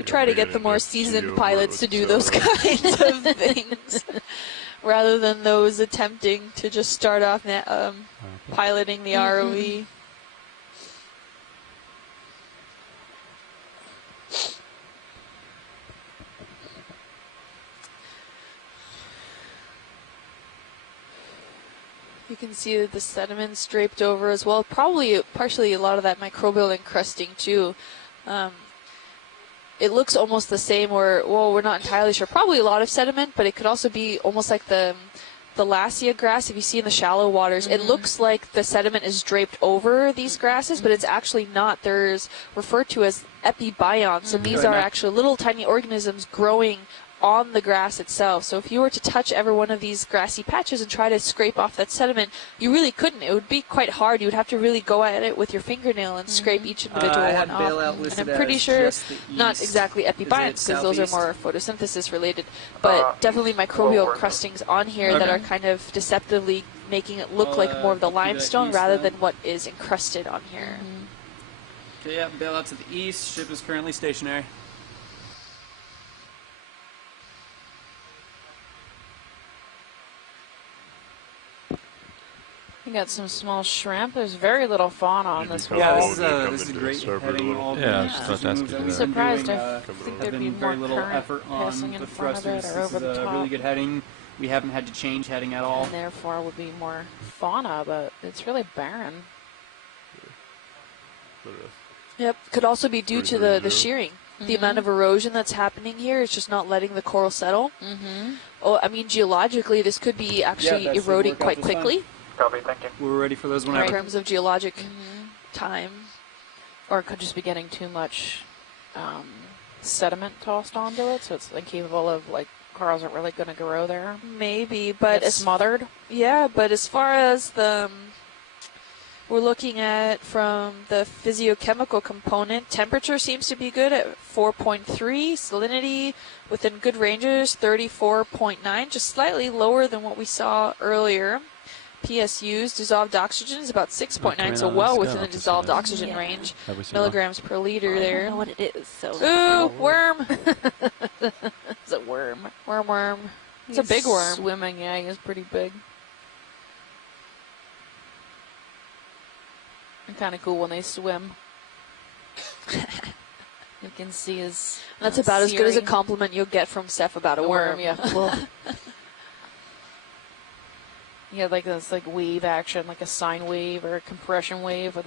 We try to get the more seasoned pilots to do those kinds of things, rather than those attempting to just start off piloting the ROV. You can see that the sediment's draped over as well. Probably partially a lot of that microbial encrusting too. It looks almost the same, or, well, we're not entirely sure. Probably a lot of sediment, but it could also be almost like the lassia grass. If you see in the shallow waters, it looks like the sediment is draped over these grasses, but it's actually not. There's referred to as epibionts, and these are actually little tiny organisms growing on the grass itself. So if you were to touch every one of these grassy patches and try to scrape off that sediment, you really couldn't. It would be quite hard. You would have to really go at it with your fingernail and scrape each individual one off. And I'm pretty sure not exactly epibionts, because those are more photosynthesis related, but definitely microbial crustings on here that are kind of deceptively making it look like more of the limestone rather than what is encrusted on here. Okay, yeah, bailout to the east. Ship is currently stationary. We got some small shrimp. There's very little fauna on this wall. Yeah, this is a great heading. I'm surprised. I think there'd be more current passing in front of it or over the top. Really good heading. We haven't had to change heading at all. And therefore would be more fauna, but it's really barren. Yep, could also be due to the shearing. The amount of erosion that's happening here is just not letting the coral settle. Oh, I mean, geologically, this could be actually eroding quite quickly. Copy, thank you. We're ready for those whenever. In terms of geologic time. Or it could just be getting too much sediment tossed onto it, so it's incapable of, like, corals aren't really going to grow there. Maybe, but it's smothered. Yeah, but as far as the we're looking at from the physiochemical component, temperature seems to be good at 4.3, salinity within good ranges, 34.9, just slightly lower than what we saw earlier. PSUs, dissolved oxygen, is about 6.9, so well within the dissolved oxygen range. Milligrams per liter there. I don't know what it is. So ooh, worm. It's a worm. Worm. It's a big worm. Swimming, yeah, he's pretty big. And kind of cool when they swim. You can see his. That's about as good as a compliment you'll get from Steph about a worm. Yeah. Well, yeah, like this wave action, like a sine wave or a compression wave with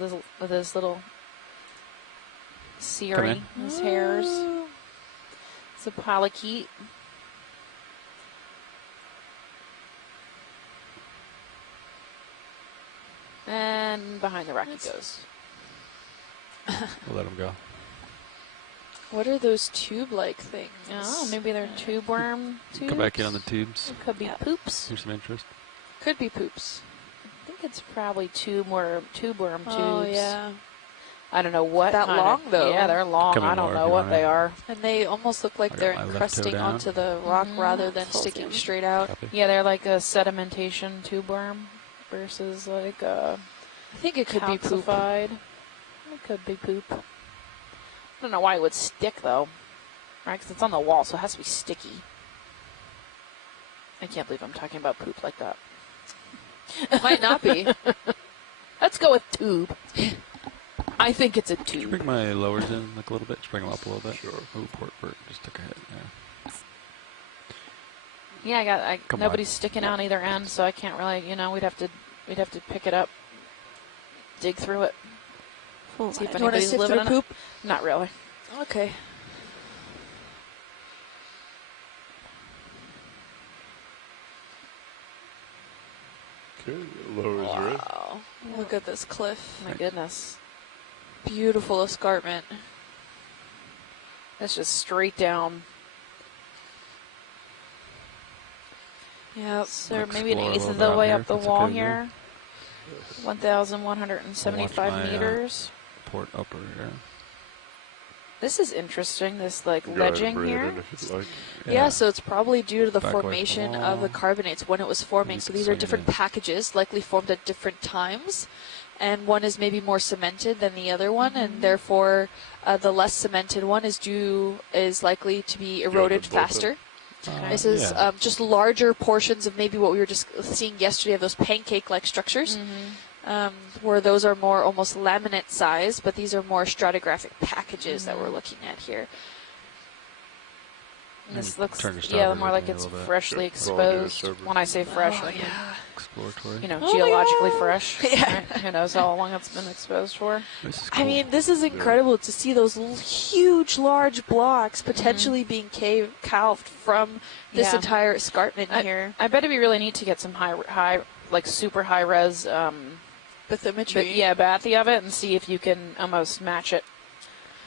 his little searing, his hairs. It's a polychaete. And behind the rack he goes. We'll let him go. What are those tube-like things? Oh, maybe they're tube worm tubes. Come back in on the tubes. It could be poops. Here's some interest. Could be poops. I think it's probably tube worm tubes. Oh, yeah. I don't know what. That long, though. Yeah, they're long. I don't know what they are. And they almost look like they're encrusting onto the rock rather than sticking straight out. Yeah, they're like a sedimentation tube worm versus like a. I think it could be poop. It could be poop. I don't know why it would stick, though. Right, because it's on the wall, so it has to be sticky. I can't believe I'm talking about poop like that. It might not be. Let's go with tube. I think it's a tube. Could you bring my lowers in like a little bit? Just bring them up a little bit. Sure. Oh, port just took a hit. Yeah, I got. Nobody's sticking out either end, so I can't really. We'd have to pick it up, dig through it. See if anybody's living in poop. Not really. Okay. Okay, lowers are in. Wow. Look at this cliff. My goodness. Beautiful escarpment. That's just straight down. Yep. So maybe an eighth of the way up the wall here. 1,175 meters. Port upper here. This is interesting, this ledging here. Yeah, so it's probably due to the formation of the carbonates when it was forming. So these are different packages, likely formed at different times. and one is maybe more cemented than the other one, and therefore the less cemented one is likely to be eroded faster. This is just larger portions of maybe what we were just seeing yesterday of those pancake-like structures, where those are more almost laminate size, but these are more stratigraphic packages that we're looking at here. And this looks, more like it's freshly exposed. When I say fresh, I mean, exploratory. Geologically fresh. Yeah. Right? Who knows how long it's been exposed for? Cool. I mean, this is incredible to see those huge, large blocks potentially being calved from this entire escarpment here. I bet it'd be really neat to get some high, like super high res bathymetry. Bathy of it, and see if you can almost match it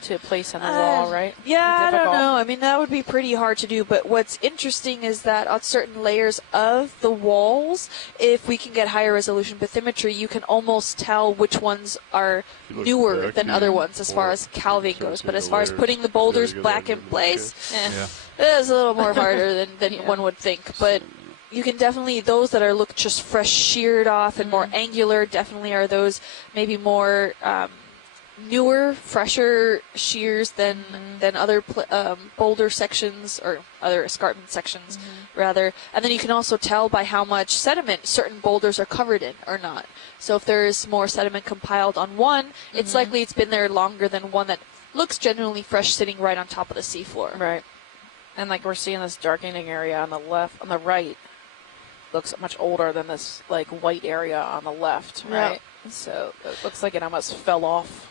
to place on the wall, right? Yeah, I don't know. I mean, that would be pretty hard to do, but what's interesting is that on certain layers of the walls, if we can get higher resolution bathymetry, you can almost tell which ones are newer than other ones as far as calving goes. But as far as putting the boulders back in place, it's a little more harder than one would think. But you can definitely, those that look just fresh sheared off and more angular definitely are those maybe more newer, fresher shears than other boulder sections or other escarpment sections, rather. And then you can also tell by how much sediment certain boulders are covered in or not. So if there is more sediment compiled on one, it's likely it's been there longer than one that looks genuinely fresh sitting right on top of the seafloor. Right. And like we're seeing this darkening area on the right looks much older than this like white area on the left, right? Yeah. So it looks like it almost fell off.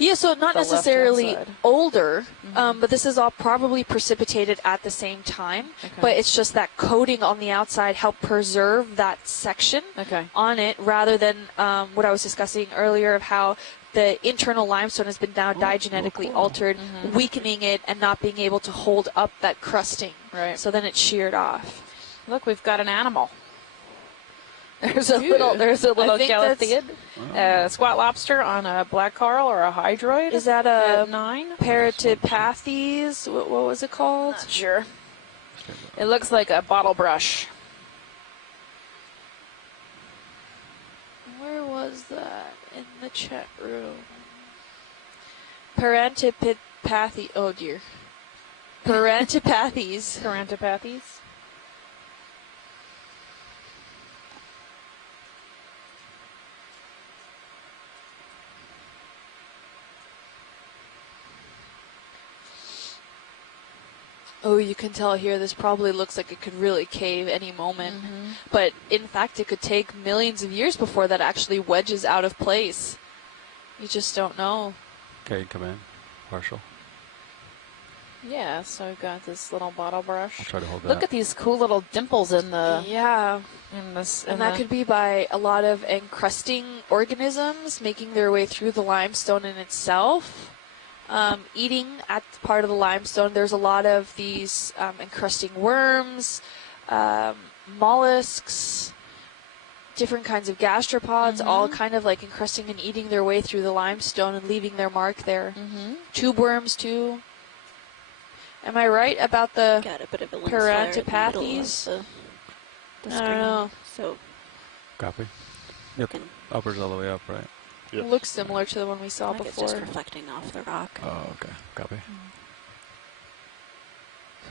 Yeah, so not necessarily older, but this is all probably precipitated at the same time. Okay. But it's just that coating on the outside helped preserve that section on it, rather than what I was discussing earlier of how the internal limestone has been now diagenetically altered, weakening it and not being able to hold up that crusting. Right. So then it's sheared off. Look, we've got an animal. There's a little galathiid, squat lobster on a black coral or a hydroid. Is that a Paratipathes? What was it called? Not sure. It looks like a bottle brush. Where was that in the chat room? Parantipathes. Oh dear. Parantipathes. Parantipathes. Oh, you can tell here this probably looks like it could really cave any moment. But in fact, it could take millions of years before that actually wedges out of place. You just don't know. Okay, come in. Partial. Yeah, so we've got this little bottle brush. I'll try to hold that. Look at these cool little dimples in the... Yeah. And that could be by a lot of encrusting organisms making their way through the limestone in itself. Eating at part of the limestone, there's a lot of these encrusting worms, mollusks, different kinds of gastropods, all kind of like encrusting and eating their way through the limestone and leaving their mark there. Tube worms too. Am I right about the Parantipathes? I don't know. So, copy. Yep. Upper's all the way up, right? Yep. It looks similar to the one we saw before. It's just reflecting off the rock. Oh, okay. Copy.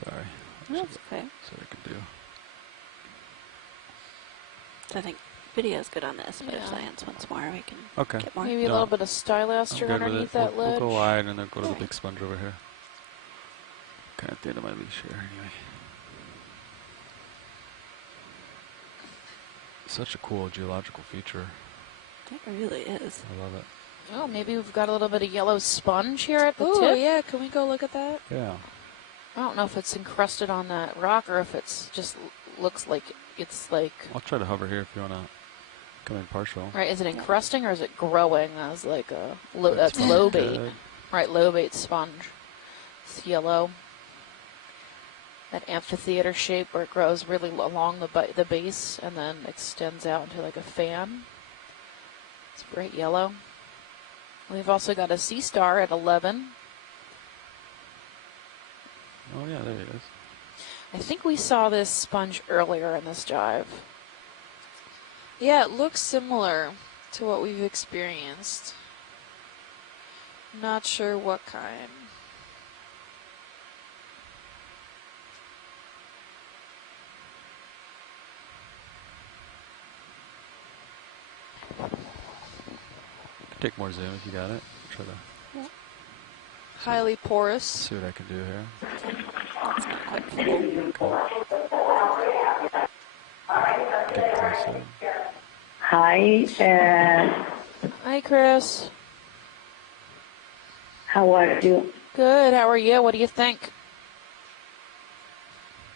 Sorry. That's okay. So we can do. So I think video's good on this, but if science wants more, we can get more. Maybe a little bit of styluster underneath that ledge. We'll go wide and then go to the big sponge over here. Kind of at the end of my leash here, anyway. Such a cool geological feature. It really is. I love it. Oh, maybe we've got a little bit of yellow sponge here at the tip. Oh, yeah. Can we go look at that? Yeah. I don't know if it's encrusted on that rock or if it's just looks like it's like... I'll try to hover here if you want to come in partial. Right. Is it encrusting or is it growing as like a... that's lobate. Right. Lobate sponge. It's yellow. That amphitheater shape where it grows really along the base and then extends out into like a fan. It's bright yellow. We've also got a sea star at 11. Oh yeah, there it is. I think we saw this sponge earlier in this dive. Yeah, it looks similar. to what we've experienced. Not sure what kind. Take more zoom if you got it. Try to Highly porous. see what I can do here. That's not quite full. Get closer. Hi, Hi, Chris. how are you? Good. How are you? What do you think?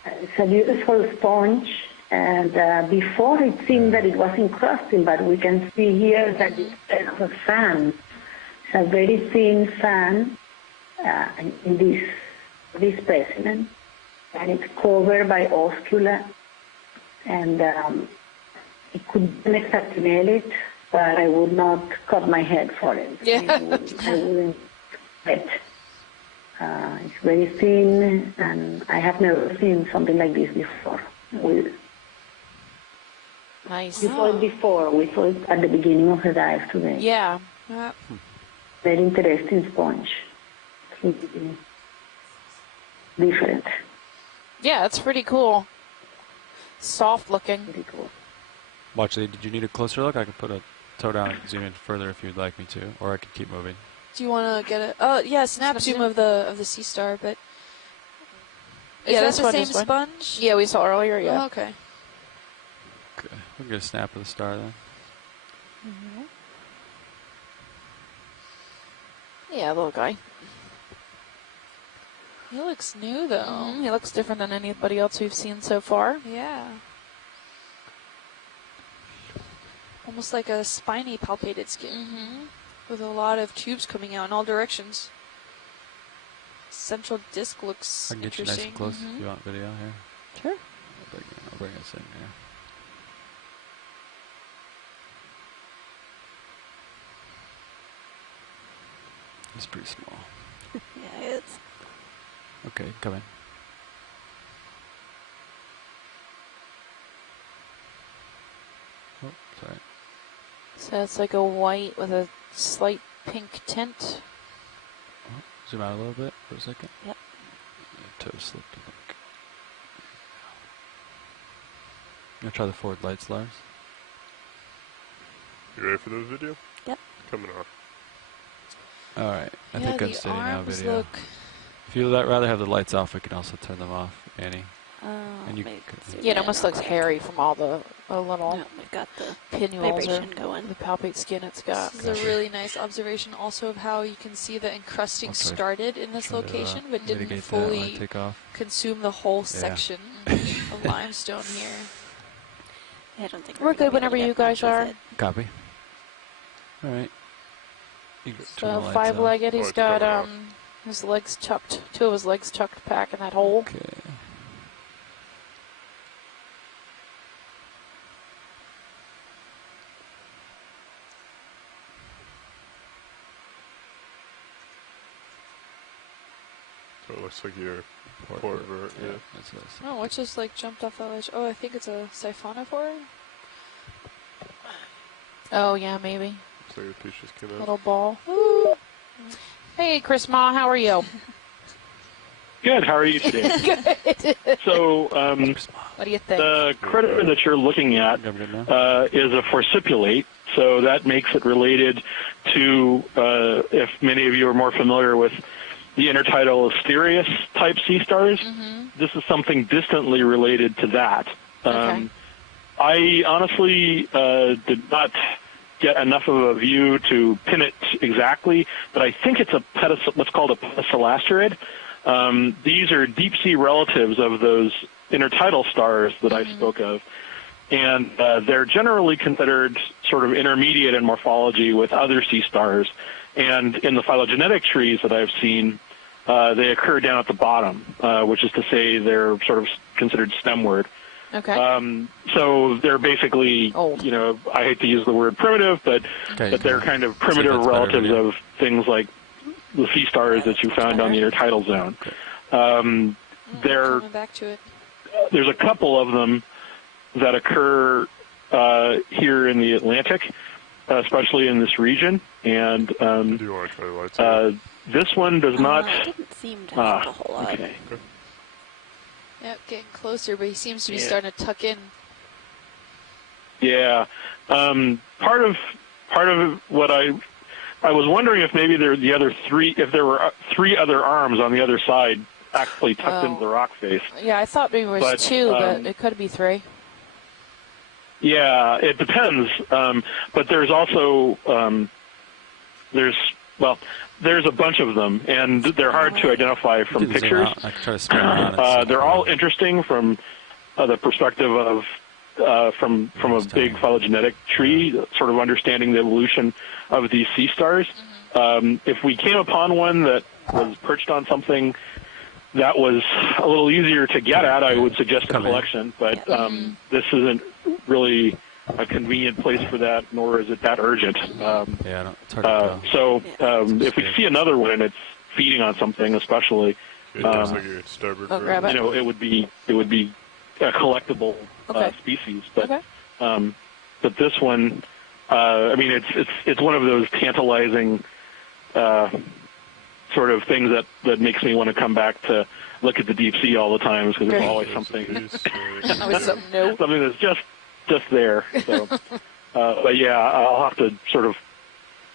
It's a beautiful sponge, and before it seemed that it was encrusting, but we can see here that it's kind of a fan. It's a very thin fan in this specimen, and it's covered by oscula, and it could be exactly nail it, but I would not cut my head for it. Yeah. I wouldn't bet. It's very thin, and I have never seen something like this before. Nice. We saw it before. We saw it at the beginning of the dive today. Yeah. Very interesting sponge. Different. Yeah, it's pretty cool. Soft looking. Very cool. Watch, did you need a closer look? I could put a toe down and zoom in further if you'd like me to, or I could keep moving. Do you want to get it? Oh, yeah, snap zoom of the sea star, but is that the same sponge? Yeah, we saw earlier. Yeah. Oh, okay. Okay, we'll get a snap of the star then. Mm-hmm. Yeah, little guy. He looks new though. Mm-hmm. He looks different than anybody else we've seen so far. Yeah. Almost like a spiny palpated skin with a lot of tubes coming out in all directions. Central disc looks I can get you interesting. nice and close if you want video here. Sure. I'll bring us in here. It's pretty small. Yeah, it's. Okay, come in. Oh, sorry. So it's like a white with a slight pink tint. Oh, zoom out a little bit for a second. Yep. Yeah, toe slipped, I think. I'm gonna try the forward lights, Lars. You ready for this video? Yep. Coming on. Alright, I think I'm steady now video. Look. If you'd rather have the lights off, we can also turn them off, Annie. And you Yeah, it almost looks hairy from all the little No, we've got the pinnules or vibration going. the palpate skin it's got. This is a really nice observation also of how you can see the encrusting started in this location but didn't fully consume the whole section of limestone here. I don't think We're good whenever you guys are. Copy. Alright. So five-legged, he's got his legs tucked, two of his legs tucked back in that hole. Okay. So it looks like you're port vert, yeah. That's what I said. Oh, what just like jumped off that ledge? Oh, I think it's a siphonophore. Oh yeah, maybe. Looks like the piece just came out. Little ball. Ooh. Hey, Chris Ma, how are you? Good. How are you today? Good. So, what do you think? the creditor that you're looking at is a forcipulate, so that makes it related to, if many of you are more familiar with the intertidal Asterius type sea stars, this is something distantly related to that. Okay. I honestly did not get enough of a view to pin it exactly, but I think it's what's called a pedicelasterid. These are deep-sea relatives of those intertidal stars that I spoke of, and they're generally considered sort of intermediate in morphology with other sea stars, and in the phylogenetic trees that I've seen, they occur down at the bottom, which is to say they're sort of considered stemward. Okay. So they're basically, old. I hate to use the word primitive, but they're kind of primitive relatives of things like the sea stars that you found on the intertidal zone. Coming back to it. There's a couple of them that occur here in the Atlantic, especially in this region. And Do you want to try the lights out? this one does not. It didn't seem to have a whole lot. Okay. Yep, getting closer, but he seems to be starting to tuck in. Yeah. Part of what I was wondering if maybe if there were three other arms on the other side actually tucked into the rock face. Yeah, I thought maybe it was two, but it could be three. Yeah, it depends. But there's also there's a bunch of them, and they're hard to identify from pictures. I can try to spin around. They're all interesting from the perspective of from a big phylogenetic tree, sort of understanding the evolution of these sea stars. If we came upon one that was perched on something that was a little easier to get at, I would suggest a collection. But this isn't really a convenient place for that, nor is it that urgent. It's hard to tell. So if we see another one and it's feeding on something, especially, It looks like a starboard grab it. it would be a collectible species. But but this one, I mean, it's one of those tantalizing sort of things that makes me want to come back to look at the deep sea all the time, because there's always something something that's just there. So, but yeah, I'll have to sort of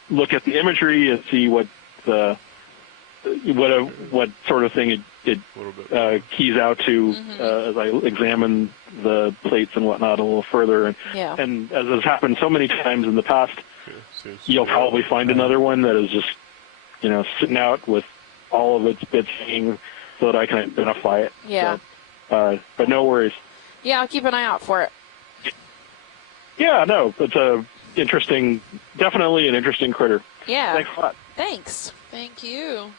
look at the imagery and see what sort of thing it keys out to as I examine the plates and whatnot a little further. And as has happened so many times in the past, you'll probably find another one that is just sitting out with all of its bits hanging so that I can identify it. Yeah. So, but no worries. Yeah, I'll keep an eye out for it. Yeah, no, it's definitely an interesting critter. Yeah. Thanks a lot. Thanks. Thank you.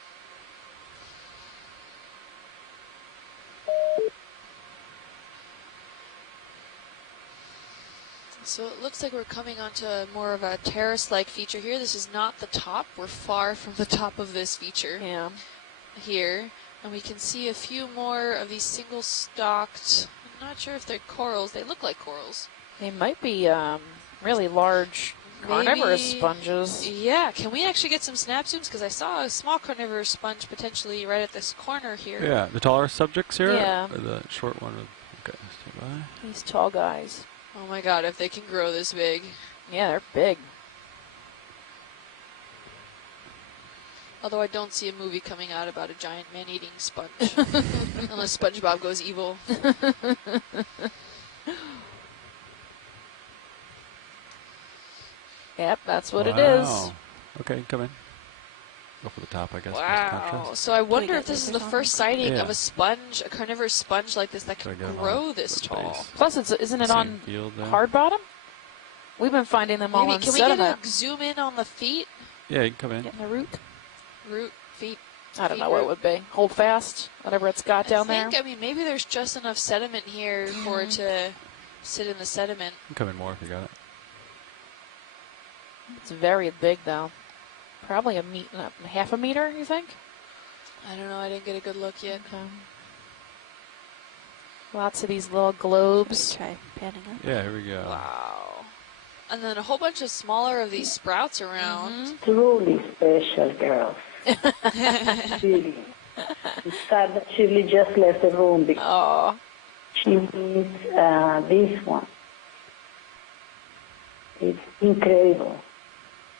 So it looks like we're coming onto more of a terrace-like feature here. This is not the top. We're far from the top of this feature here. And we can see a few more of these single-stalked, I'm not sure if they're corals. They look like corals. They might be really large carnivorous sponges. Yeah, can we actually get some snap zooms? Because I saw a small carnivorous sponge potentially right at this corner here. Yeah, the taller subjects here? Yeah. Or the short one? Okay, stand by. These tall guys. Oh my god, if they can grow this big. Yeah, they're big. Although I don't see a movie coming out about a giant man-eating sponge. Unless SpongeBob goes evil. Yep, that's what it is. Okay, come in. Go for the top, I guess. Wow. So I wonder if this is the first sighting of a sponge, a carnivorous sponge like this that can grow this tall. Plus, isn't it on hard bottom? We've been finding them all on sediment. Can we get a zoom in on the feet? Yeah, you can come in. Getting the root? Root, feet. I don't know what it would be. Hold fast, whatever it's got down there. I mean, maybe there's just enough sediment here for it to sit in the sediment. You can come in more if you got it. It's very big, though. Probably half a meter, you think? I don't know. I didn't get a good look yet. Okay. Lots of these little globes. Try panning up. Yeah, here we go. Wow. And then a whole bunch of smaller of these sprouts around. Truly special, girls. Really. Shirley just left the room because she needs this one. It's incredible.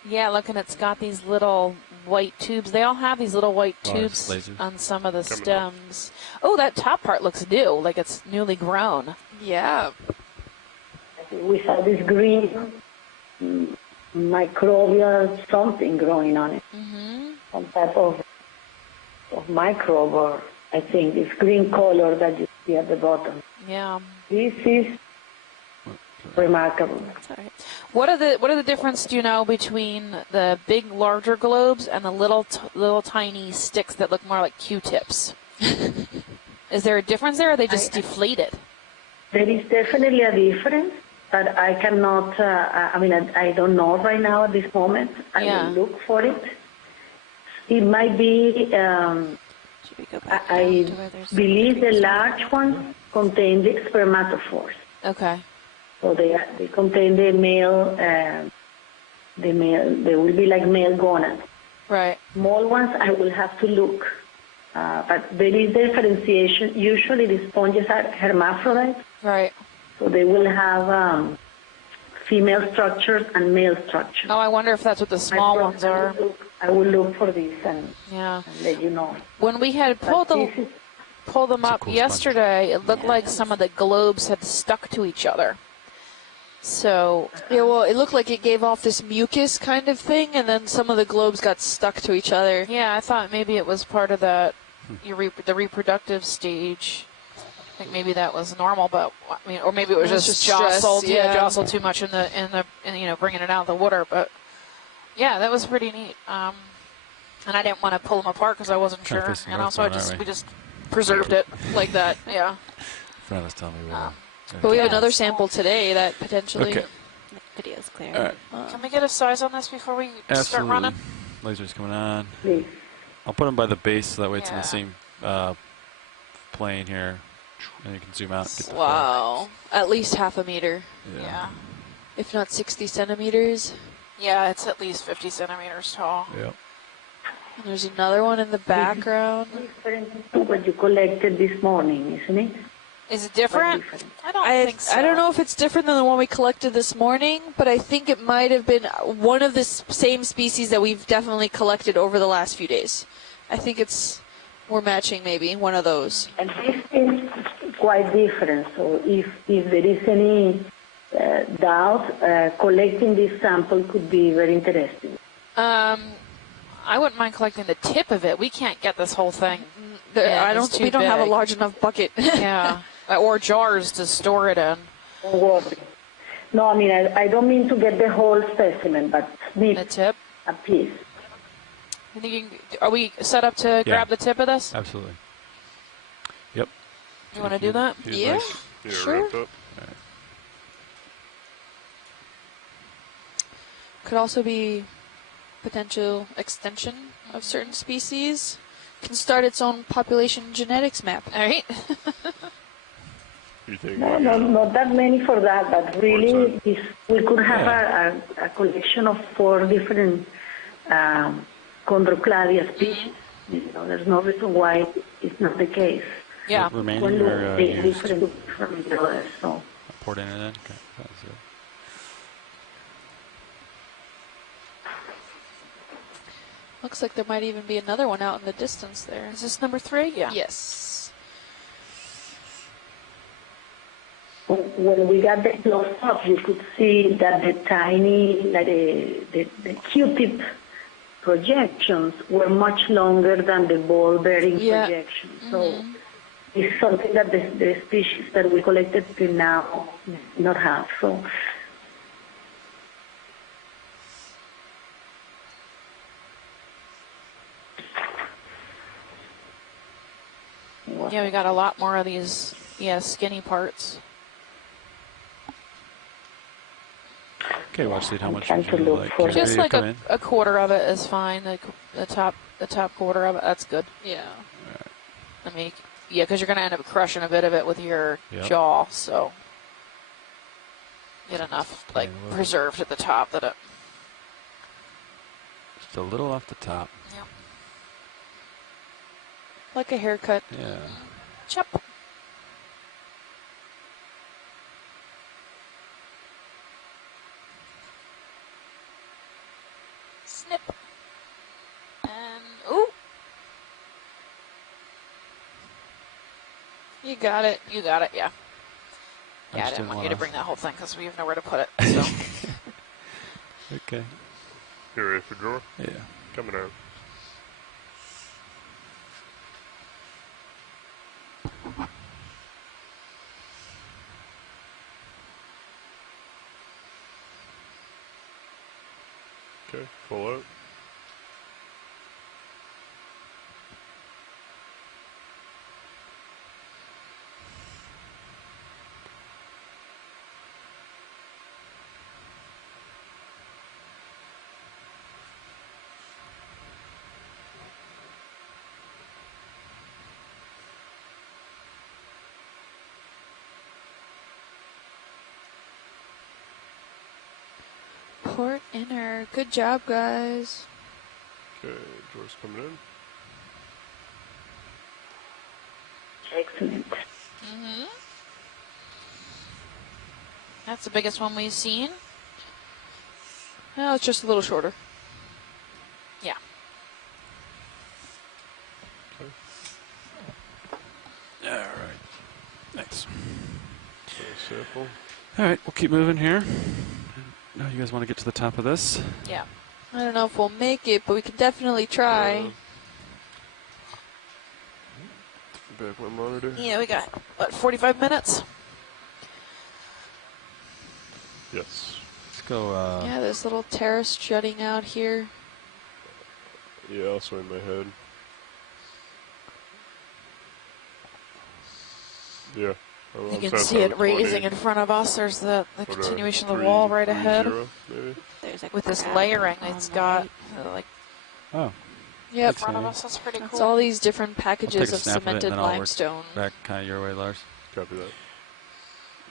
Yeah, look, and it's got these little white tubes. They all have these little white tubes on some of the stems. Oh, that top part looks new, like it's newly grown. Yeah. We have this green microbial something growing on it. Some type of microbe, or I think it's green color that you see at the bottom. Yeah. This is remarkable. That's all right. What are the difference, do you know, between the big, larger globes and the little tiny sticks that look more like Q-tips? Is there a difference there, or are they just deflated? There is definitely a difference, but I cannot, I don't know right now at this moment. I will look for it. It might be, I believe the large ones contain the spermatophores. Okay. So they contain the male the male. They will be like male gonads. Right. Small ones, I will have to look. But there is differentiation. Usually the sponges are hermaphrodites. Right. So they will have female structures and male structures. Oh, I wonder if that's what the small ones are. I will look for this and let you know. When we had pulled them up cool yesterday, it looked like some of the globes had stuck to each other. So yeah, well, it looked like it gave off this mucus kind of thing, and then some of the globes got stuck to each other. yeah, I thought maybe it was part of that the reproductive stage. I think maybe that was normal, but I mean, or maybe it was just jostled. Stress, yeah. Jostled too much in bringing it out of the water. But yeah, that was pretty neat. And I didn't want to pull them apart because I wasn't Kind of sure, facing and north also now, aren't we just preserved it like that. Yeah. Friend was telling me where. But we have another sample today that potentially. Okay. Video's clear. All right. Can we get a size on this before we start running? Laser's coming on. Please. I'll put them by the base so that way it's in Yeah. the same plane here. And you can zoom out. Get the Wow. At least half a meter, photo. Yeah. if not 60 centimeters. Yeah, it's at least 50 centimeters tall. Yep. And there's another one in the background. Different to what you collected this morning, isn't it? Is it different? Quite different. I don't think so. I don't know if it's different than the one we collected this morning, but I think it might have been one of the same species that we've definitely collected over the last few days. I think we're matching maybe one of those. And this is quite different. So if there is any doubt, collecting this sample could be very interesting. I wouldn't mind collecting the tip of it. We can't get this whole thing. We don't have a large enough bucket. Yeah. Or jars to store it in. Don't worry. No, I mean, I don't mean to get the whole specimen, but The snip tip. a piece. You think are we set up to grab the tip of this? Absolutely. Yep. You want to do that? He's Yeah. nice. Yeah, Sure. wrapped up. Could also be potential extension of certain species. Can start its own population genetics map. All right. You take No, like not that many for that, but really, Outside. if we could have a collection of 4 different chondrocladia species. You know, there's no reason why it's not the case. Yeah. Remaining One or look is used? different from the others. So Poured in it then? Okay. That's it. Looks like there might even be another one out in the distance there. Is this number 3? Yeah. Yes. when we got the close up, you could see that the tiny, like the Q-tip projections were much longer than the ball-bearing projections. So it's something that the species that we collected till now not have. So. Yeah, we got a lot more of these, skinny parts. Okay, watch lead. How much Trying would to you look like? for your Just video like come in? a quarter of it is fine. The top quarter of it, that's good. Yeah. I mean, yeah, because you're going to end up crushing a bit of it with your Yep. jaw, so get enough like Yeah, well. preserved at the top that it. Just a little off the top. Like a haircut. Yeah. Chop. Snip. And ooh, You got it. you got it. Yeah. I Yeah, I just didn't want you wanna- to bring that whole thing because we have nowhere to put it. So Okay. You ready for drawer? Yeah. Coming out. Okay, full out. Port inner. Good job, guys. Okay, door's coming in. Excellent. That's the biggest one we've seen. Well, it's just a little shorter. Yeah. Okay. All right. Thanks. Sample. All right, we'll keep moving here. Now you guys want to get to the top of this? Yeah. I don't know if we'll make it, but we can definitely try. Back my monitor. Yeah, we got, what, 45 minutes? Yes. Let's go. Yeah, this little terrace jutting out here. Yeah, also in my head. Yeah. You can see it raising in front of us. There's the continuation of the wall right ahead. Maybe. There's a With this crab layering, on it's the got right. like Oh, Yep. in front of us. That's pretty It's cool. all these different I'll packages take a of snap of it, and cemented then I'll work limestone. back kind of your way, Lars. Copy that.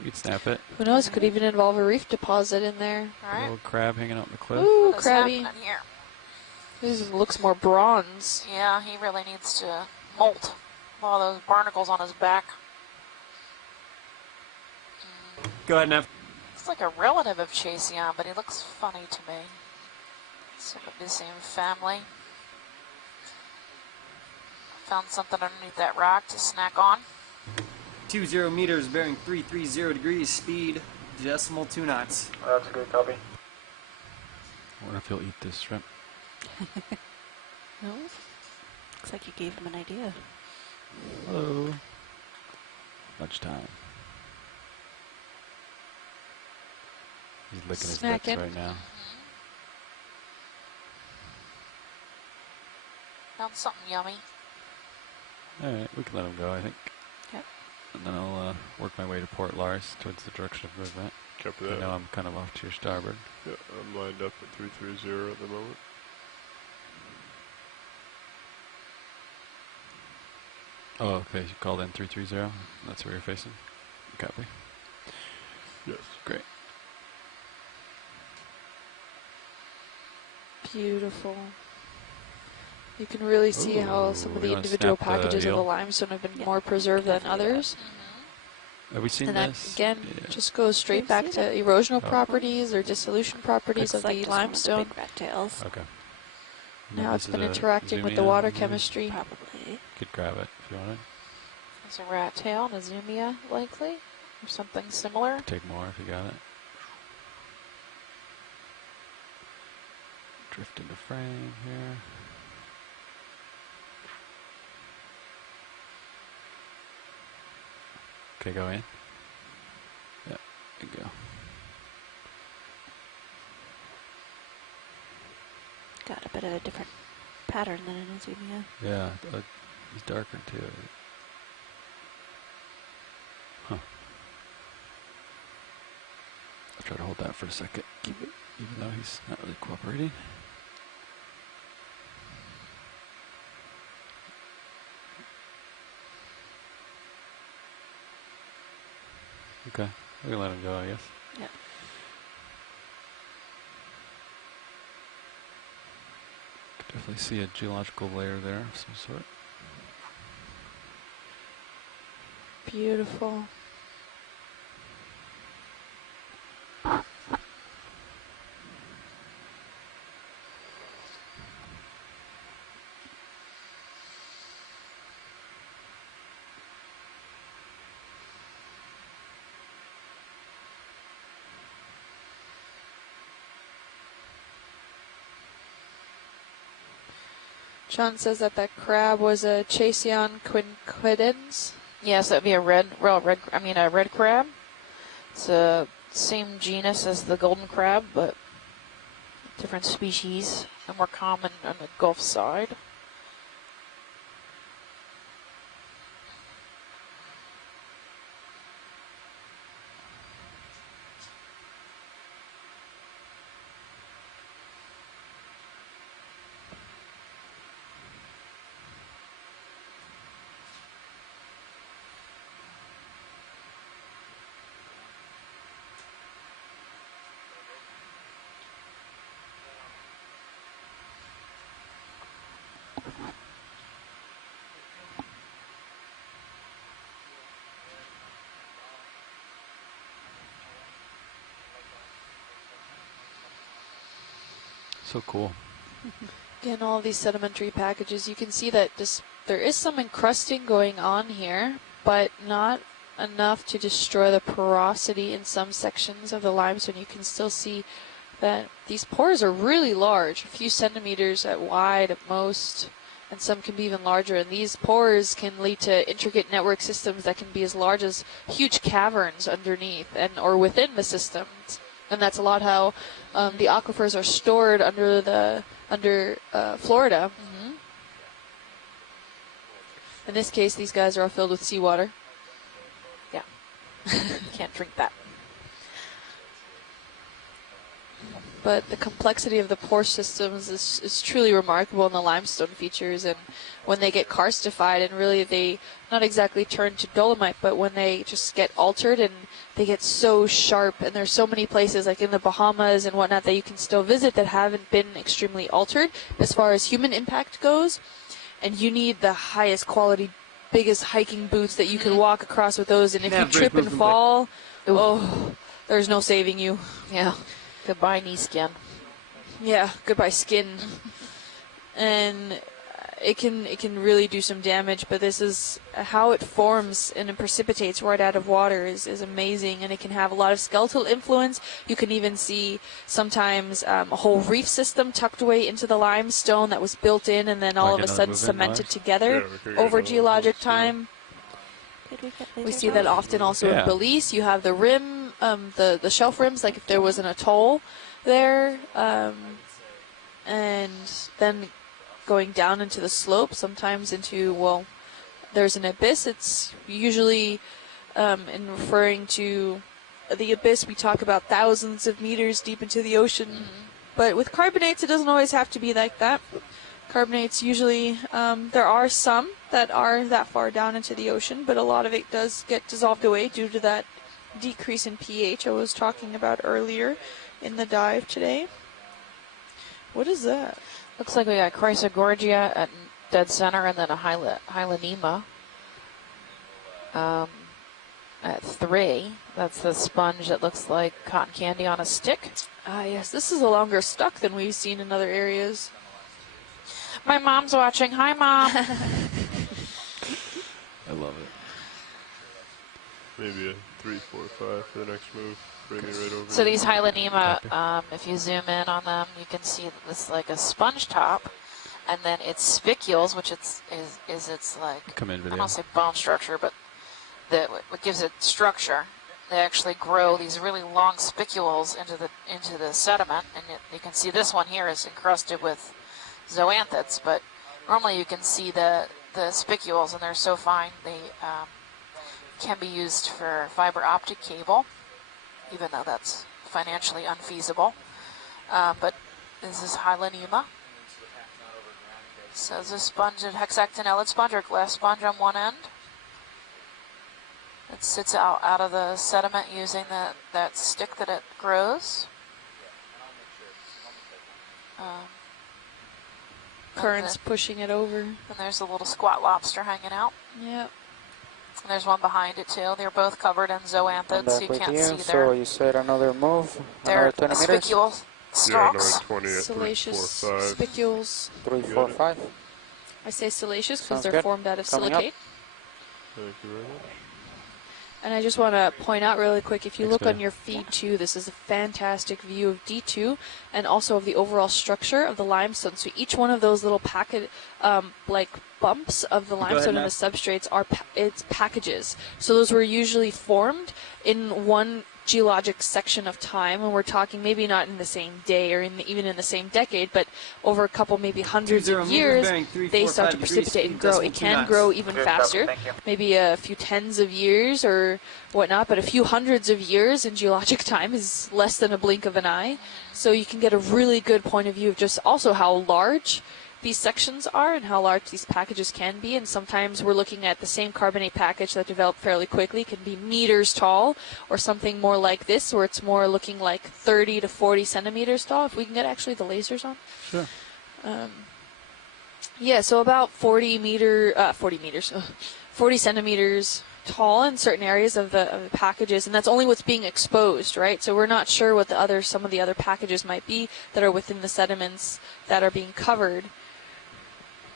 You can snap it. Who knows? Could even involve a reef deposit in there. All A right. little crab hanging out on the cliff. Ooh, What's crabby. happening here? This looks more bronze. Yeah, he really needs to molt all those barnacles on his back. Go ahead, Nev. It's like a relative of Chaseon, but he looks funny to me. So it could be the same family. Found something underneath that rock to snack on. 20 meters, bearing 330 degrees, speed decimal 2 knots. That's a good copy. I wonder if he'll eat this shrimp. No? Looks like you gave him an idea. Hello. Lunchtime. He's licking his lips Snacking. right now. Found something yummy. All right, we can let him go, I think. Yep. And then I'll work my way to Port Lars towards the direction of movement. Copy I that. know I'm kind of off to your starboard. Yeah, I'm lined up at 330 at the moment. Oh, okay. You called in 330. That's where you're facing. Copy. Yes. Great. Beautiful. You can really see how some of Ooh, the you wanna individual snap the packages of the eel? limestone have been Yeah, more preserved than definitely do that. others. Have we seen And that, this? again, Yeah. just goes straight We've back seen to it. erosional Oh. properties or dissolution properties Looks of like the just one of limestone. big rat tails. Okay. And then Now this it's is been a interacting with zoom the in water on here. chemistry. Probably. Could grab it if you wanted. There's a rat tail and a Zumia, likely, or something similar. Take more if you got it. Drift into frame here. Okay, go in. Yeah, there you go. Got a bit of a different pattern than in Azumia. Yeah, he's darker too. Huh. I'll try to hold that for a second. Keep it, even though he's not really cooperating. Okay, we can let him go, I guess. Yeah. Could definitely see a geological layer there of some sort. Beautiful. John says that crab was a Chaseon quinquedens. Yes, that'd be a red crab. It's the same genus as the golden crab, but different species and more common on the Gulf side. So cool. Again, all these sedimentary packages, you can see that there is some encrusting going on here, but not enough to destroy the porosity in some sections of the limestone. You can still see that these pores are really large, a few centimeters at wide at most, and some can be even larger. And these pores can lead to intricate network systems that can be as large as huge caverns underneath or within the systems. And that's a lot how the aquifers are stored under Florida. Mm-hmm. In this case, these guys are all filled with seawater. Yeah. Can't drink that. But the complexity of the pore systems is truly remarkable in the limestone features. And when they get karstified, and really they not exactly turn to dolomite, but when they just get altered and they get so sharp, and there's so many places like in the Bahamas and whatnot that you can still visit that haven't been extremely altered as far as human impact goes. And you need the highest quality, biggest hiking boots that you can walk across with those. And if you trip and fall, there's no saving you. Yeah. Goodbye knee skin. Yeah, goodbye skin. And it can really do some damage, but this is how it forms and it precipitates right out of water is amazing, and it can have a lot of skeletal influence. You can even see sometimes a whole reef system tucked away into the limestone that was built in and then all of a sudden cemented together over geologic time. We see that often also in Belize. You have the rim, the shelf rims, like if there was an atoll there, and then going down into the slope, sometimes into, there's an abyss. It's usually, in referring to the abyss, we talk about thousands of meters deep into the ocean. Mm-hmm. But with carbonates, it doesn't always have to be like that. Carbonates usually, there are some that are that far down into the ocean, but a lot of it does get dissolved away due to that decrease in pH I was talking about earlier in the dive today. What is that? Looks like we got Chrysogorgia at dead center, and then a Hylanema at 3. That's the sponge that looks like cotton candy on a stick. Ah, yes, this is a longer stuck than we've seen in other areas. My mom's watching. Hi, Mom. I love it. Maybe a 3, 4, 5 for the next move. Bring it right over. So these Hylanema, if you zoom in on them, you can see this like a sponge top, and then its spicules, which is its like, come in video. I don't say bone structure, but what gives it structure. They actually grow these really long spicules into the sediment, and you can see this one here is encrusted with zoanthids, but normally you can see the spicules, and they're so fine they can be used for fiber optic cable, even though that's financially unfeasible. But this is Hylanema. So this is a sponge, a hexactinellid sponge or glass sponge on one end. It sits out of the sediment using that stick that it grows. Currents pushing it over. And there's a little squat lobster hanging out. Yep. And there's one behind it too. They're both covered in zoanthids, so you can't see So you said another move. They're another 20 meters. spicule stalks. Yeah, 20 at Salacious 3, 4, 5. spicules. 3, 4, 5. I say salacious because Sounds they're good. formed out of Coming silicate. Thank you very much. And I just want to point out really quick, if you Thanks, look on man. your feed too, this is a fantastic view of D2 and also of the overall structure of the limestone. So each one of those little like bumps of the limestone and the substrates are it's packages. So those were usually formed in one geologic section of time, and we're talking maybe not in the same day or even in the same decade, but over a couple, maybe hundreds of years, they start to precipitate and grow. It can grow even faster, maybe a few tens of years or whatnot, but a few hundreds of years in geologic time is less than a blink of an eye. So you can get a really good point of view of just also how large these sections are and how large these packages can be. And sometimes we're looking at the same carbonate package that developed fairly quickly, can be meters tall, or something more like this where it's more looking like 30 to 40 centimeters tall. If we can get actually the lasers on. Sure. Yeah, so about 40 centimeters tall in certain areas of the packages, and that's only what's being exposed, right? So we're not sure what some of the other packages might be that are within the sediments that are being covered.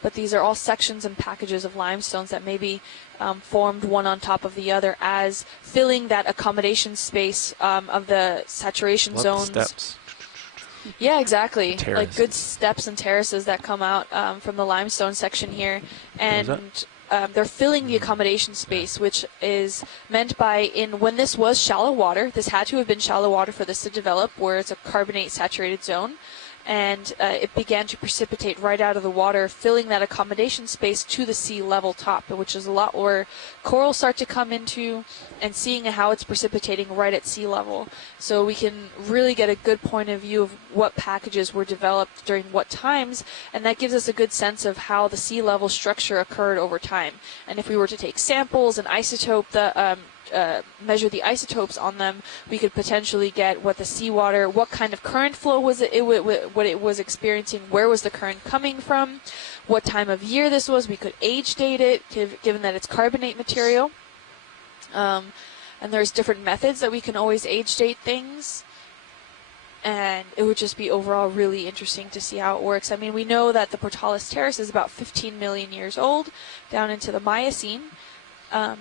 But these are all sections and packages of limestones that may be formed one on top of the other as filling that accommodation space of the saturation zones. Steps. Yeah, exactly. Terrace. Like good steps and terraces that come out from the limestone section here. And they're filling the accommodation space, which is meant by, when this was shallow water, this had to have been shallow water for this to develop, where it's a carbonate saturated zone. And it began to precipitate right out of the water, filling that accommodation space to the sea level top, which is a lot where corals start to come into, and seeing how it's precipitating right at sea level. So we can really get a good point of view of what packages were developed during what times, and that gives us a good sense of how the sea level structure occurred over time. And if we were to take samples and measure the isotopes on them, we could potentially get what the seawater, what kind of current flow was what it was experiencing, where was the current coming from, what time of year this was. We could age date it, given that it's carbonate material. And there's different methods that we can always age date things. And it would just be overall really interesting to see how it works. I mean, we know that the Portales Terrace is about 15 million years old, down into the Miocene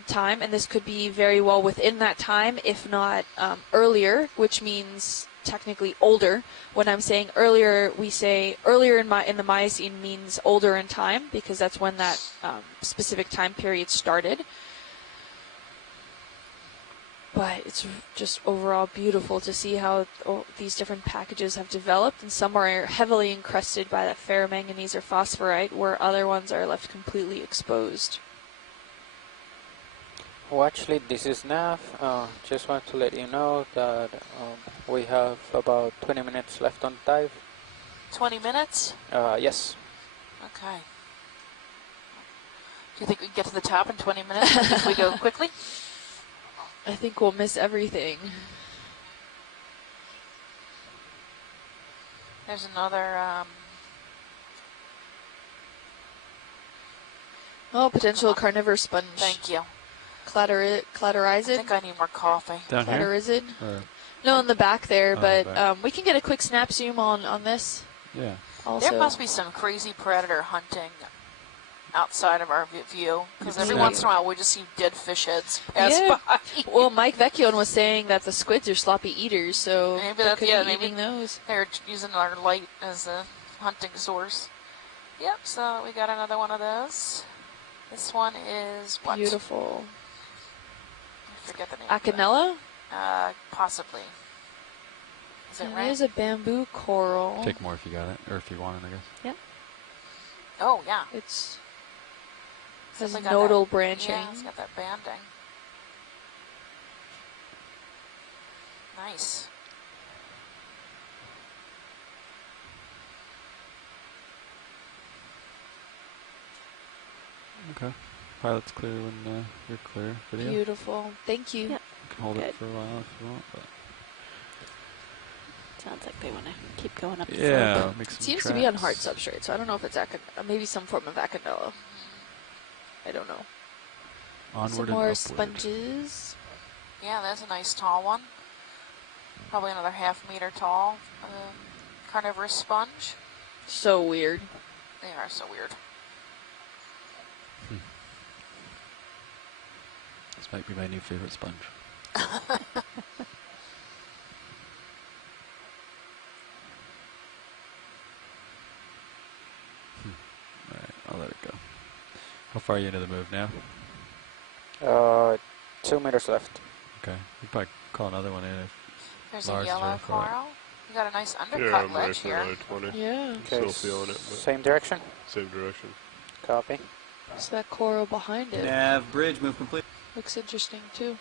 time, and this could be very well within that time, if not earlier, which means technically older. When I'm saying earlier, we say earlier in the Miocene means older in time, because that's when that specific time period started. But it's just overall beautiful to see how these different packages have developed, and some are heavily encrusted by that ferromanganese or phosphorite, where other ones are left completely exposed. Well, actually, this is Nav. Just want to let you know that we have about 20 minutes left on dive. 20 minutes? Yes. Okay. Do you think we can get to the top in 20 minutes if we go quickly? I think we'll miss everything. There's another... potential carnivorous sponge. Thank you. Clatorizid. I think I need more coffee. Down here? Clatorizid. No, in the back there, but back. we can get a quick snap zoom on this. Yeah. Also. There must be some crazy predator hunting outside of our view, because every once in a while we just see dead fish heads pass by. Well, Mike Vecchione was saying that the squids are sloppy eaters, so maybe eating those. They're using our light as a hunting source. Yep, so we got another one of those. This one is what? Beautiful. I forget the name. Acanella? Possibly. Is it right? There's a bamboo coral. Take more if you got it, or if you want it, I guess. Yeah. Oh, yeah. It's has like nodal branching. Yeah, it's got that banding. Nice. Okay. Pilot's clear when you're clear. Video. Beautiful. Thank you. Yeah. You can hold it for a while if you want. But sounds like they want to keep going up the yeah, slope. make some It seems tracks. to be on hard substrate, so I don't know if it's maybe some form of acanella. I don't know. Onward Some and more upward. sponges. Yeah, that's a nice tall one. Probably another half-meter tall carnivorous sponge. So weird. They are so weird. This might be my new favorite sponge. Alright, I'll let it go. How far are you into the move now? 2 meters left. Okay. You probably call another one in if There's Lars a yellow is really far. coral. You got a nice Yeah, undercut I'm ledge nice here. another 20. Yeah. Okay, Still feeling it, but same direction. same direction. Copy. It's that coral behind it. Nav bridge move complete. Looks interesting too.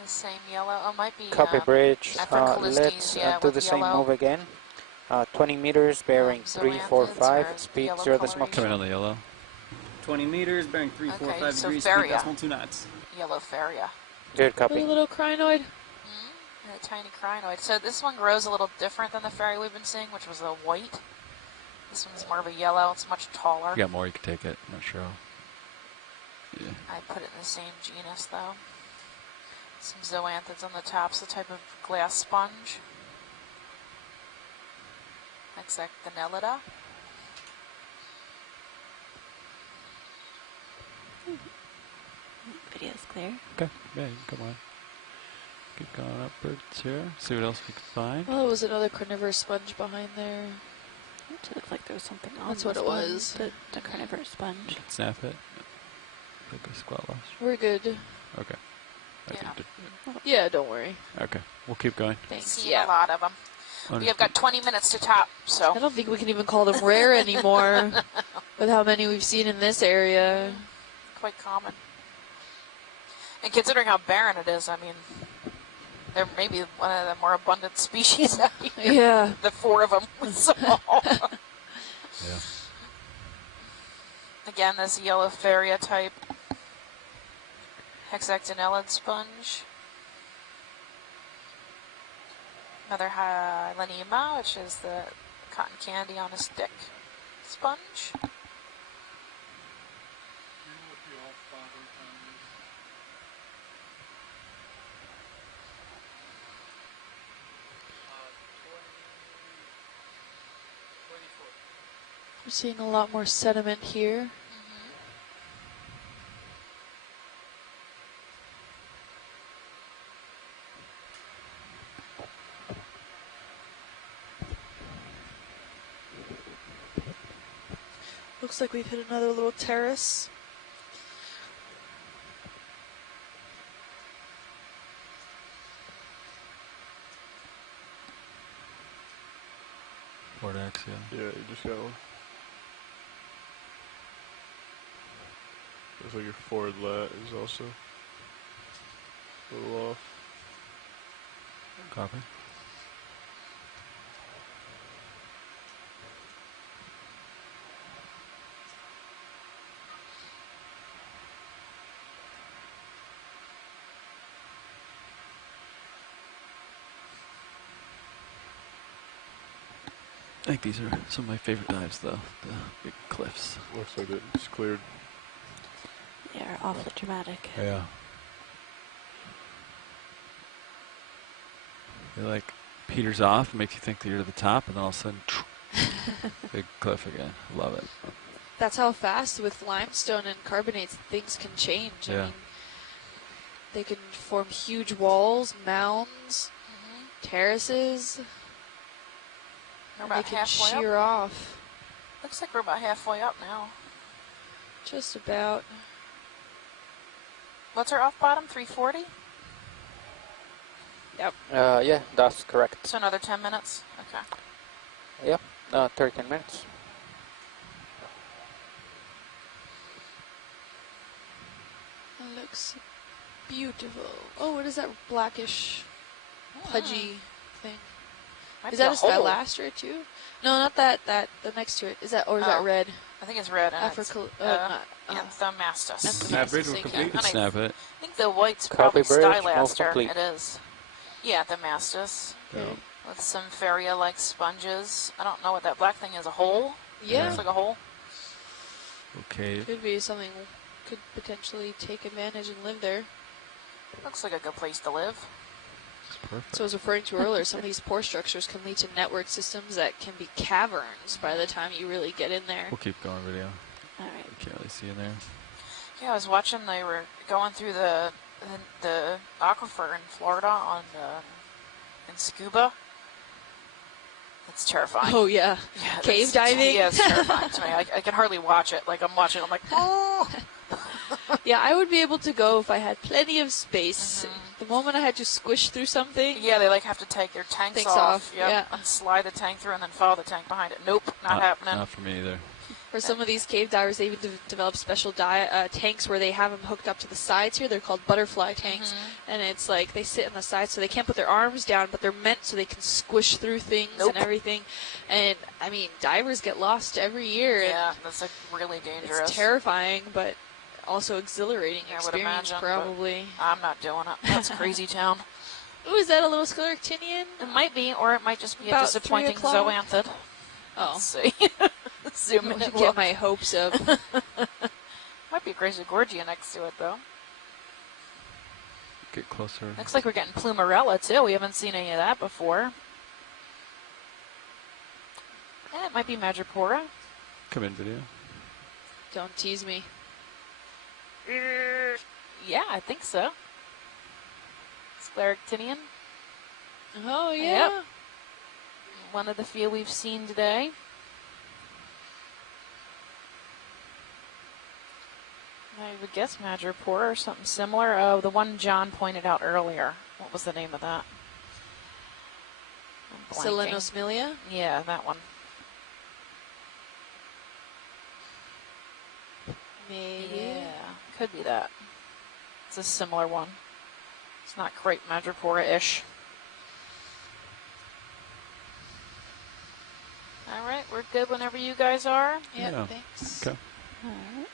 The same yellow. Oh, might be. Copy bridge. Africanistes, Let's yeah, do with the same yellow. move again. 20 meters, bearing Zoanthids 345, or speed yellow 0 decimal coloration. coming on the yellow. 20 meters, bearing 345 Okay, so degrees, Faria. speed decimal 2 knots. Yellow faria. Good copy. A little crinoid. And a tiny crinoid. So this one grows a little different than the fairy we've been seeing, which was a white. This one's more of a yellow. It's much taller. If you got more, you could take it. I'm not sure. Yeah. I put it in the same genus, though. Some zoanthids on the top, so type of glass sponge. Hexactinellida. Video's clear. Okay, yeah, you can come on. Keep going upwards here. See what else we can find. Oh, it was another carnivorous sponge behind there. It looked like there was something on That's what this it one, was. The carnivorous sponge. Snap it. Like a squat loss. We're good. Okay. Yeah, don't worry. Okay, we'll keep going. Thanks. Yeah, a lot of them. We have got 20 minutes to top, so. I don't think we can even call them rare anymore with how many we've seen in this area. Quite common. And considering how barren it is, I mean, there may be one of the more abundant species out here. Yeah. The 4 of them was small. Yeah. Again, this yellow Faria type hexactinellid sponge. Another Hylenema, which is the cotton candy on a stick sponge. We're seeing a lot more sediment here. Looks like we've hit another little terrace. Port X, yeah. Yeah, you just got one. Looks like your forward lat is also a little off. Copy. I think these are some of my favorite dives, though. The big cliffs. Looks like it's cleared. They are awfully dramatic. Yeah. It like peters off, makes you think that you're to the top, and then all of a sudden, big cliff again. Love it. That's how fast with limestone and carbonates things can change. Yeah. I mean, they can form huge walls, mounds, terraces. We're And they about can halfway shear up. off. Looks like we're about halfway up now. Just about. What's our off bottom? 340? Yep. Yeah, that's correct. So another 10 minutes? Okay. Yep, 13 minutes. It looks beautiful. Oh, what is that blackish, pudgy thing? Might Is be that a hole. stylaster too? No, not that. The next to it. Is that, or is that red? I think it's red. And Africa, Anthomastus. Snap bridge will complete. You can snap it. I think the white's Copy probably bridge, most stylaster. complete. It is. Yeah, Anthomastus. Yeah. With some Faria-like sponges. I don't know what that black thing is. A hole? Yeah. Looks like a hole. Okay. Could be something. Could potentially take advantage and live there. Looks like a good place to live. It's perfect. So I was referring to earlier, some of these pore structures can lead to network systems that can be caverns by the time you really get in there. We'll keep going video. All right. You can't really see in there. Yeah, I was watching. They were going through the aquifer in Florida on in scuba. It's terrifying. Oh yeah, Yeah, cave that's- diving. Yeah, it's terrifying to me. I can hardly watch it. Like I'm watching, I'm like, oh. Yeah, I would be able to go if I had plenty of space. The moment I had to squish through something, Yeah, they like have to take their tanks Tanks off. off, Yep, yeah. and slide the tank through, and then follow the tank behind it. Nope, not happening. Not for me either. for some of these cave divers, they even develop special tanks where they have them hooked up to the sides here. They're called butterfly tanks, and it's like they sit on the sides, so they can't put their arms down, but they're meant so they can squish through things Nope. and everything. And I mean, divers get lost every year. Yeah, that's like really dangerous. It's terrifying, but also exhilarating I would experience, imagine, but probably. I'm not doing it. That's crazy town. Ooh, is that a little Scleractinian? It might be, or it might just be About a disappointing 3 o'clock? zoanthid. Oh. Let's see. Zoom in. I and get look. my hopes up. Might be Graciogorgia next to it, though. Get closer. Looks like we're getting Plumarella, too. We haven't seen any of that before. It might be Madrepora. Come in, video. Don't tease me. Yeah, I think so. Scleractinian. Oh, yeah. Yep. One of the few we've seen today. I would guess Madrepora or something similar. Oh, the one John pointed out earlier. What was the name of that? I'm blanking. Selenosmilia? Yeah, that one. Maybe. Yeah, could be that. It's a similar one. It's not quite Madrepora-ish. All right, we're good whenever you guys are. Yep, Yeah. thanks. Okay. All right.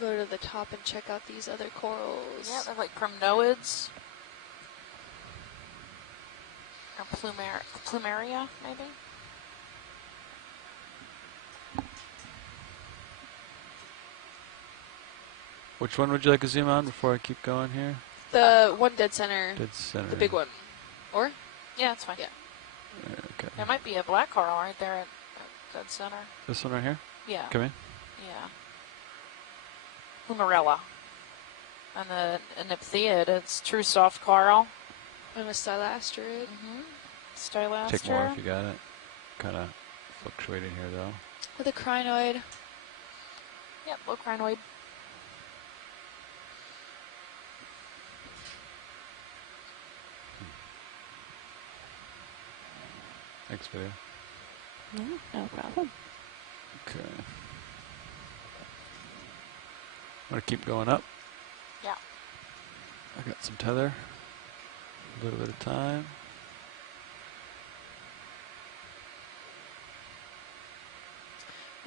Go to the top and check out these other corals. Yeah, they're like cromnoids. Or plumeria, maybe? Which one would you like to zoom on before I keep going here? The one dead center. Dead center. The big one. Or? Yeah, it's fine. Yeah. Okay. There might be a black coral right there at dead center. This one right here? Yeah. Come in. Yeah. Plumarella. And the Nymphaeid, it's true soft coral. And a stylastrid. Stylaster. Take more if you got it. Kind of fluctuating here though. With a crinoid. Yep, low crinoid. Thanks, video. No problem. Okay. I'm gonna keep going up. Yeah. I got some tether. A little bit of time.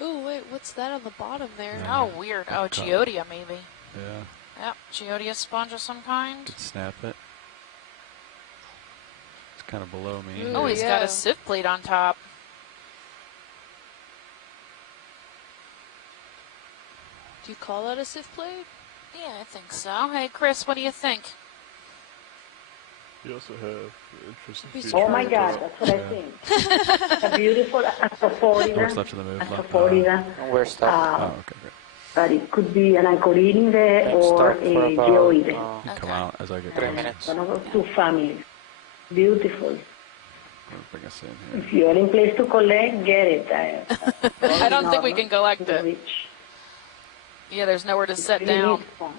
Ooh, wait, what's that on the bottom there? Yeah. Oh, weird. Oh, Geodia, maybe. Yeah. Yep, Geodia sponge of some kind. Could snap it. It's kind of below me. Ooh, Oh, he's got a sieve plate on top. Do you call that a sieve plate? Yeah, I think so. Hey, Chris, what do you think? You also have interesting Be features. Oh my God, that's what I think. A beautiful Astrophorida. What's left of the move? Astrophorida. We're stuck. Oh, okay, great. But it could be an ancoride Been or stuck a for about geoide. You can come out as I get 3 closer. minutes. One of those two families. Beautiful. I'm gonna bring us in here. If you're in place to collect, get it. I don't think we can collect To the it. rich. Yeah, there's nowhere to set Really down. neat sponge.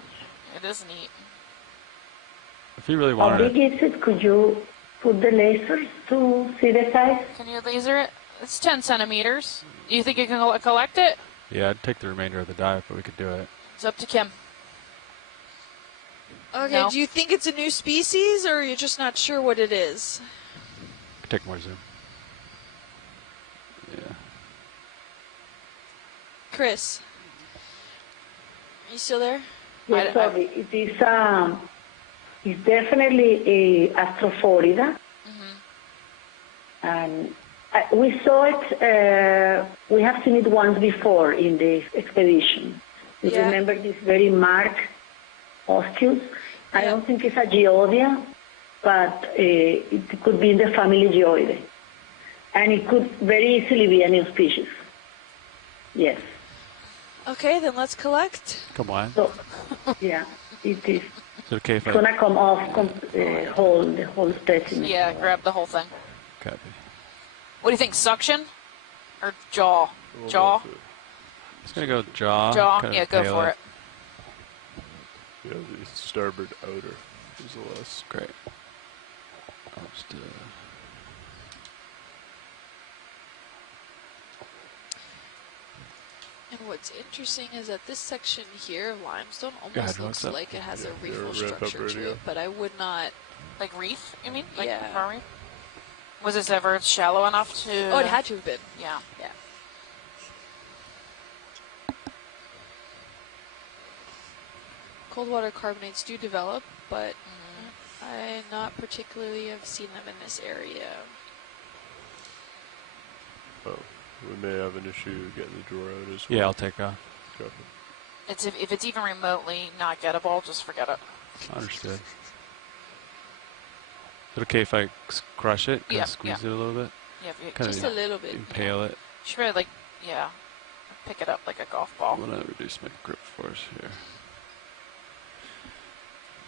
It is neat. If you really How wanted big is it? Could you put the lasers to see the size? Can you laser it? It's 10 centimeters. Do you think you can collect it? yeah, I'd take the remainder of the dive, but we could do it. It's up to Kim. Okay, No. do you think it's a new species, or you're just not sure what it is? Could take more zoom. Yeah. Chris, are you still there? Yes, sorry. It is it's definitely a Astrophorida. And we saw it, we have seen it once before in the expedition. You Yeah. remember this very marked oscus? I don't think it's a geodia, but it could be in the family Geoidae. And it could very easily be a new species. Yes. Okay, then let's collect. Come on. So, yeah, it is. Is it okay if It's I gonna come off the whole specimen. Yeah, grab the whole thing. copy? What do you think, suction or jaw? We'll Jaw? go with Just gonna go jaw. Jaw? kind of Yeah, go pale for it. Yeah, the starboard outer is the less. Great. I'll just And what's interesting is that this section here of limestone Go almost ahead, looks what's up? like it has a Yeah, reefal wrap up structure to radio. it, but I would not. Like reef, you mean? Like Yeah. coral reef? Was this ever shallow enough to... Oh, it had to have been. Yeah. Yeah. Cold water carbonates do develop, but I not particularly have seen them in this area. Oh, we may have an issue getting the drawer out as well. Yeah, I'll take off. Copy. It's if it's even remotely not gettable, just forget it. Understood. Is it okay if I crush it? Kind of squeeze it a little bit? Yeah, just a little bit. Impale it. You should really, pick it up like a golf ball. I'm going to reduce my grip force here.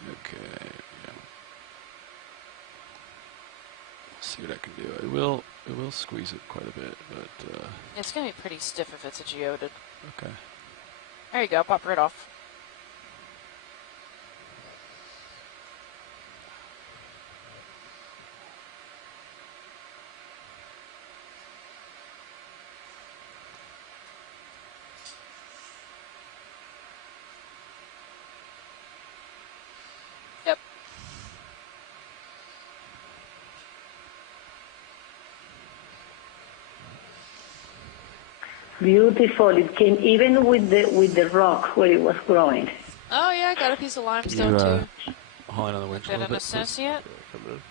Okay, yeah. See what I can do. It will squeeze it quite a bit, but it's gonna be pretty stiff if it's a geoded. okay. There you go, pop right off. Yep. Beautiful. It came even with the rock where it was growing. Oh yeah, I got a piece of limestone too. Hold on the winch a little An bit. associate? Come in.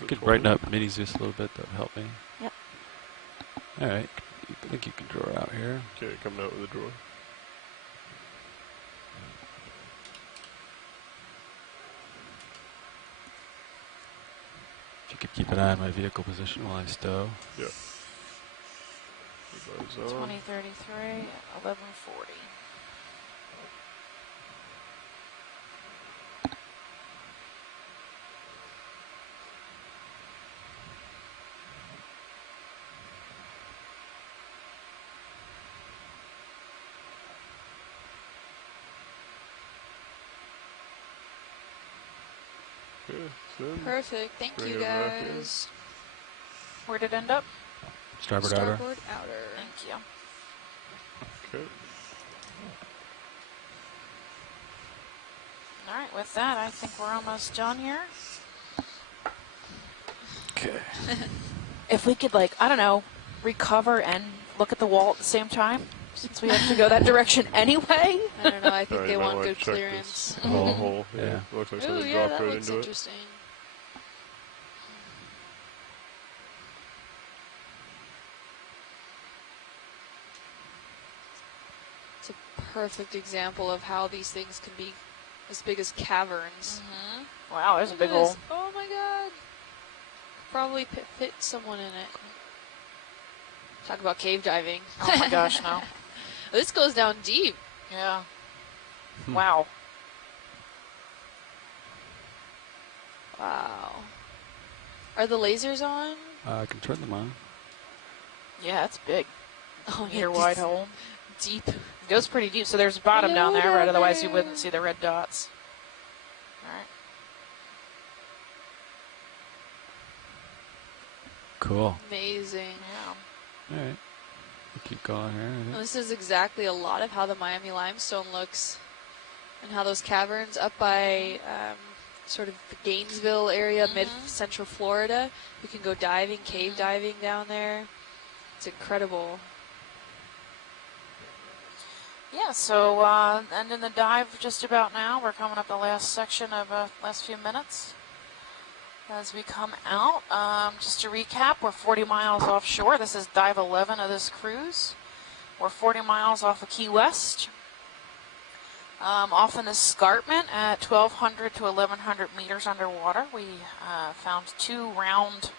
You could brighten up minis just a little bit. That would help me. Yep. All right. I think you can draw out here. Okay, coming out with a drawer. If you could keep an eye on my vehicle position while I stow. Yeah. 2033, 1140. Perfect. Thank Bring you it back in. guys. Where'd it end up? Starboard outer. Starboard outer. Thank you. Okay. All right, with that, I think we're almost done here. Okay. If we could, like, I don't know, recover and look at the wall at the same time, since we have to go that direction anyway. I don't know. I think Alright, they you might want wanna good check clearance. this small hole. Yeah. Yeah. Looks like Ooh, something yeah, dropped that right looks into it. interesting. It's a perfect example of how these things can be as big as caverns. Wow, there's a Look big at this. hole. Oh my god. Probably fit someone in it. Talk about cave diving. Oh my gosh, no. This goes down deep. Yeah. Wow. Wow. Are the lasers on? I can turn them on. Yeah, it's big. Oh, Meter wide hole. Deep. It goes pretty deep, so there's a bottom down Hello there, right? down Otherwise you there. wouldn't see the red dots. Alright. Cool. Amazing. Yeah. All right. We'll keep going here. I Well, think. this is exactly a lot of how the Miami limestone looks and how those caverns up by sort of the Gainesville area, mid-central Florida. You can go diving, cave diving down there. It's incredible. Yeah, so ending the dive just about now. We're coming up the last section of last few minutes as we come out. Just to recap, we're 40 miles offshore. This is dive 11 of this cruise. We're 40 miles off of Key West. Off in the escarpment at 1,200 to 1,100 meters underwater, we found two round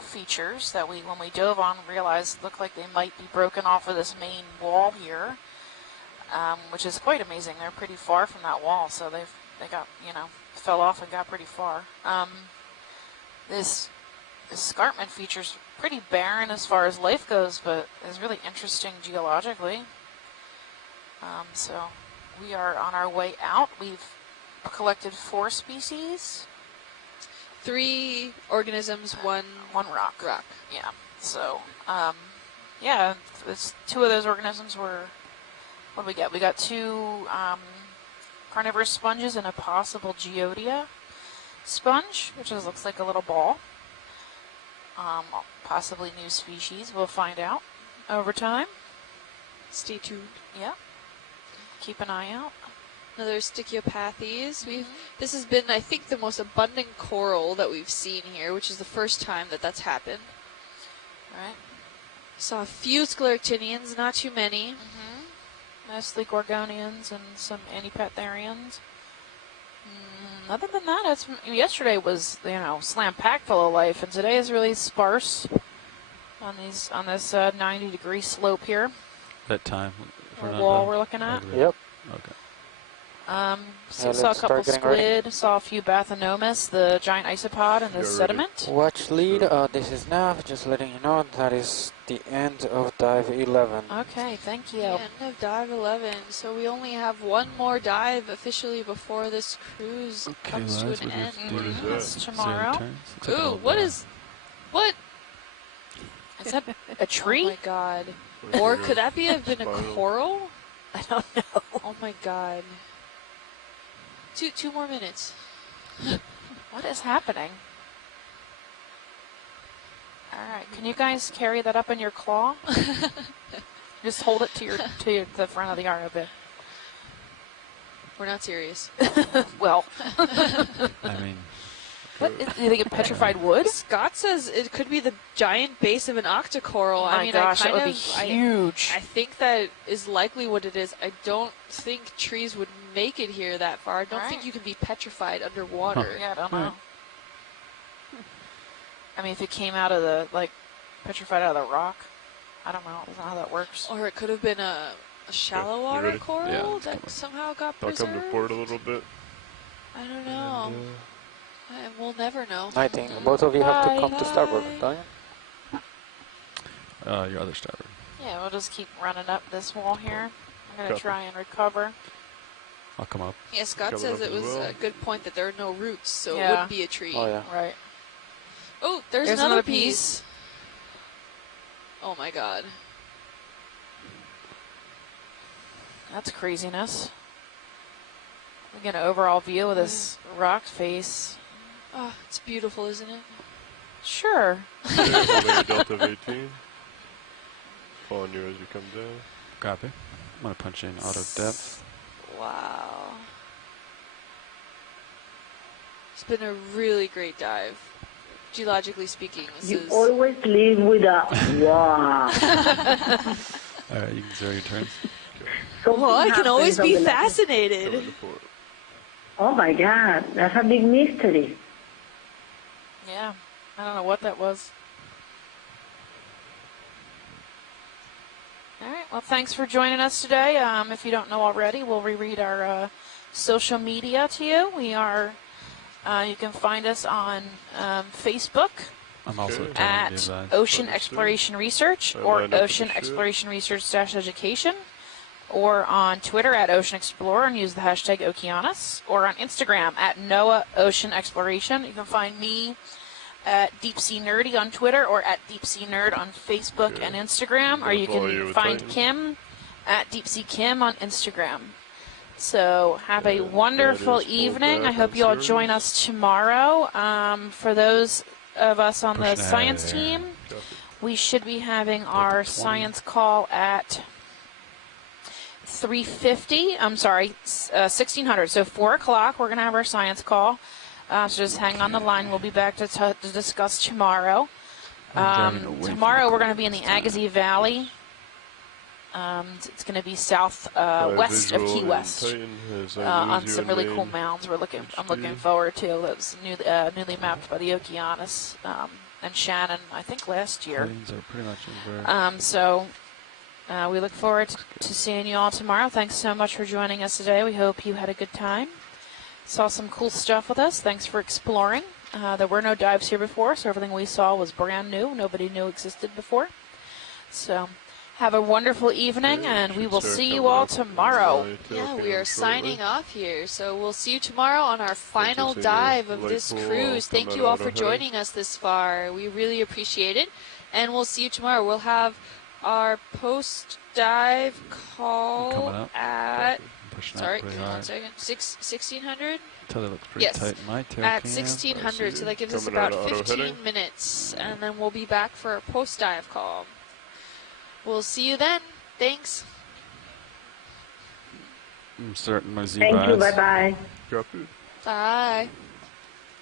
features that when we dove on, realized looked like they might be broken off of this main wall here, which is quite amazing. They're pretty far from that wall, so they got, fell off and got pretty far. This escarpment feature's pretty barren as far as life goes, but is really interesting geologically. So we are on our way out. We've collected 4 species. 3 organisms, one rock. Rock. Yeah. So, yeah, 2 of those organisms were, what did we get? We got 2 carnivorous sponges and a possible Geodia sponge, which looks like a little ball. Possibly new species. We'll find out over time. Stay tuned. Yeah. Keep an eye out. Another Stichiopathes. This has been, I think, the most abundant coral that we've seen here, which is the first time that that's happened. Right. Saw a few scleractinians, not too many. Mostly gorgonians and some antipatharians. Other than that, yesterday was, slam packed full of life, and today is really sparse on this 90-degree slope here. That time. The wall we're looking at. Yep. Okay. Saw a couple squid, saw a few Bathynomus, the giant isopod, and the sediment. Watch lead, this is Nav, just letting you know that is the end of dive 11. Okay, thank you. The end of dive 11. So we only have one more dive officially before this cruise comes to an end. That's tomorrow. Ooh, what? Is that a tree? Oh my god. Or could that have been a coral? I don't know. Oh my god. Two more minutes. What is happening? All right, can you guys carry that up in your claw? Just hold it to the front of the ROV. We're not serious. Well, I mean, what? You think it's petrified wood? Scott says it could be the giant base of an octocoral. Oh my gosh, that would be huge. I think that is likely what it is. I don't think trees would make it here that far. I don't think you can be petrified underwater. Yeah, I don't know. I mean, if it came out of petrified out of the rock, I don't know. I don't know how that works. Or it could have been a shallow water coral that somehow got preserved. I'll come to port a little bit. I don't know. And we'll never know. I think both of you have to come to starboard, don't you? Your other starboard. Yeah, we'll just keep running up this wall here. I'm going to try and recover. I'll come up. Yeah, Scott says it was a good point that there are no roots, so it wouldn't be a tree. Oh, yeah. Right. Oh, there's another piece. Oh my god. That's craziness. We get an overall view of this rock face. Oh, it's beautiful, isn't it? Sure. Holding a delta of 18. Following you as you come down. Copy. I'm going to punch in auto depth. Wow. It's been a really great dive. Geologically speaking, you always leave with a wow. All right, you can zero your turns. Well, I can always be fascinated. Oh my God, that's a big mystery. Yeah, I don't know what that was. All right, well, thanks for joining us today. If you don't know already, we'll reread our social media to you. We are, you can find us on Facebook. I'm also at Ocean Exploration Research or Ocean Exploration Research-Education, or on Twitter at Ocean Explorer and use the hashtag Okeanos, or on Instagram at NOAA Ocean Exploration. You can find me at Deep Sea Nerdy on Twitter or at Deep Sea Nerd on Facebook and Instagram, or you can find Kim at Deep Sea Kim on Instagram. So have a wonderful evening. I hope you all join us tomorrow. For those of us on the science team, we should be having our science call at 3:50. I'm sorry, 1600. So 4 o'clock, we're going to have our science call. So just hang on the line. We'll be back to discuss tomorrow. Tomorrow we're going to be in the Agassiz Valley. It's going to be west of Key West on some really cool mounds. I'm looking forward to those newly mapped by the Okeanos and Shannon, I think last year. So we look forward to seeing you all tomorrow. Thanks so much for joining us today. We hope you had a good time. Saw some cool stuff with us. Thanks for exploring. There were no dives here before, so everything we saw was brand new. Nobody knew existed before. So have a wonderful evening, and we will see you all tomorrow. Yeah, we are signing off here. So we'll see you tomorrow on our final dive of this cruise. Thank you all for joining us this far. We really appreciate it. And we'll see you tomorrow. We'll have our post-dive call at pushing Sorry, out give pretty me 1 hard. second. 1600? Until they look pretty Yes. tight in my tail At cam. 1600, so that gives us Coming out about of auto 15 heading. minutes, and then we'll be back for a post-dive call. We'll see you then. Thanks. I'm starting my Z Thank you. rise. Bye-bye. Copy. Bye.